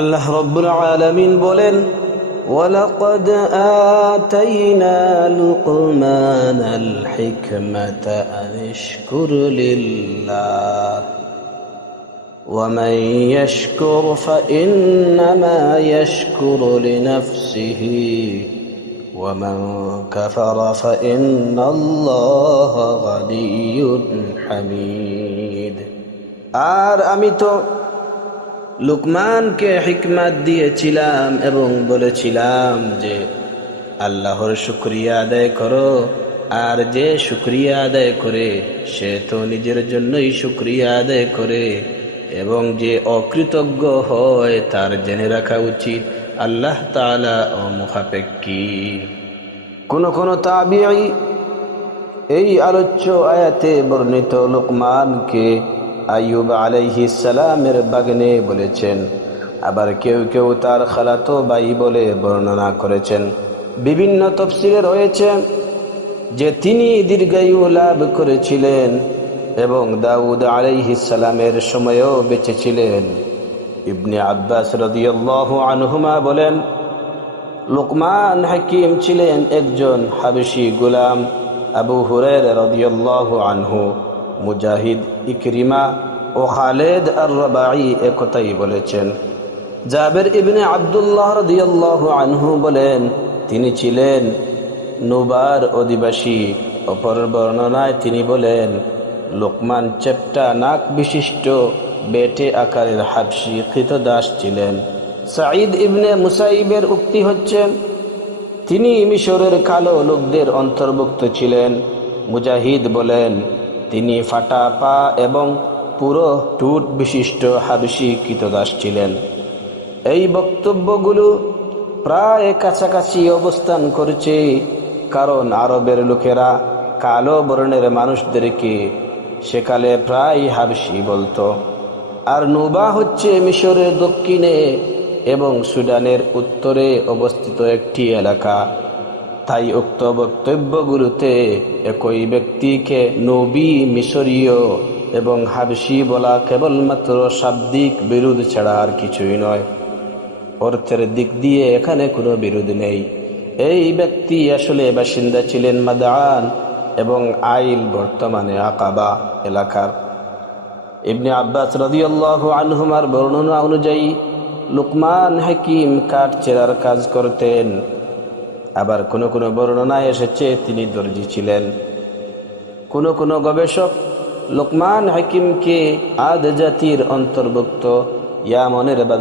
আল্লাহ রাব্বুল আলামিন বলেন, ওয়ালাকাদ আতাইনা লুকমানাল হিকমাতা আন ইশকুর লিল্লাহ ওয়া মান ইয়াশকুর ফাইন্নামা ইয়াশকুরু লিনাফসিহি ওয়া মান কাফারা ফাইন্নাল্লাহা গানিয়্যুন হামিদ। আর আমি তো লুকমানকে হিকমত দিয়েছিলাম এবং বলেছিলাম যে আল্লাহর শুকরিয়া আদায় করো, আর যে শুকরিয়া আদায় করে সে তো নিজের জন্যই শুকরিয়া আদায় করে, এবং যে অকৃতজ্ঞ হয় তার জেনে রাখা উচিত আল্লাহ তাআলা অমুখাপেক্ষী। কোন তাবিঈ এই আলোচ্য আয়াতে বর্ণিত লুকমানকে আইয়ুব আলাইহিস সালামের বাগ্নে বলেছেন, আবার কেউ কেউ তার খালাতো ভাই বলে বর্ণনা করেছেন। বিভিন্ন তাফসীরে রয়েছে যে তিনি দীর্ঘায়ু লাভ করেছিলেন এবং দাউদ আলাইহিস সালামের সময়েও বেঁচে ছিলেন। ইবনে আব্বাস রাদিয়াল্লাহু আনহুমা বলেন, লুকমান হাকিম ছিলেন একজন হাবশী গোলাম। আবু হুরায়রা রাদিয়াল্লাহু আনহু, মুজাহিদ, ইকরিমা ও খালেদ আর-রাবাঈ একথাই বলেছেন। জাবের ইবনে আব্দুল্লাহ রাদিয়াল্লাহু আনহু বলেন, তিনি ছিলেন নুবার অধিবাসী। অপর বর্ণনায় তিনি বলেন, লুকমান চেপ্টা নাক বিশিষ্ট বেটে আকারের হাবশী কৃতদাস ছিলেন। সাঈদ ইবনে মুসাইবের উক্তি হচ্ছে, তিনি মিশরের কালো লোকদের অন্তর্ভুক্ত ছিলেন। মুজাহিদ বলেন, তিনি ফাটা পা এবং পুরো টুট বিশিষ্ট হাবশী কৃতদাস ছিলেন। এই বক্তব্যগুলো প্রায় কাছাকাছি অবস্থান করছে, কারণ আরবের লোকেরা কালো বর্ণের মানুষদেরকে সেকালে প্রায় হাবশী বলতো। আর নুবা হচ্ছে মিশরের দক্ষিণে এবং সুদানের উত্তরে অবস্থিত একটি এলাকা। তাই উক্ত বক্তব্যগুলোতে একই ব্যক্তিকে নবী, মিশরীয় এবং হাবশী বলা কেবলমাত্র শাব্দিক বিরোধ ছাড়া আর কিছুই নয়। অর্থের দিক দিয়ে এখানে কোনো বিরোধ নেই। এই ব্যক্তি আসলে বাসিন্দা ছিলেন মাদান এবং আইল বর্তমানে আকাবা এলাকার। ইবনে আব্বাস রাদিয়াল্লাহু আনহুমার বর্ণনা অনুযায়ী লুকমান হাকিম কাঠ চেরার কাজ করতেন। আবার কোন বর্ণনায় এসেছে তিনি দর্জি ছিলেন। কোন গবেষক লুকমান হাকিমকে আদ জাতির অন্তর্ভুক্ত ইয়ামনের বাদশা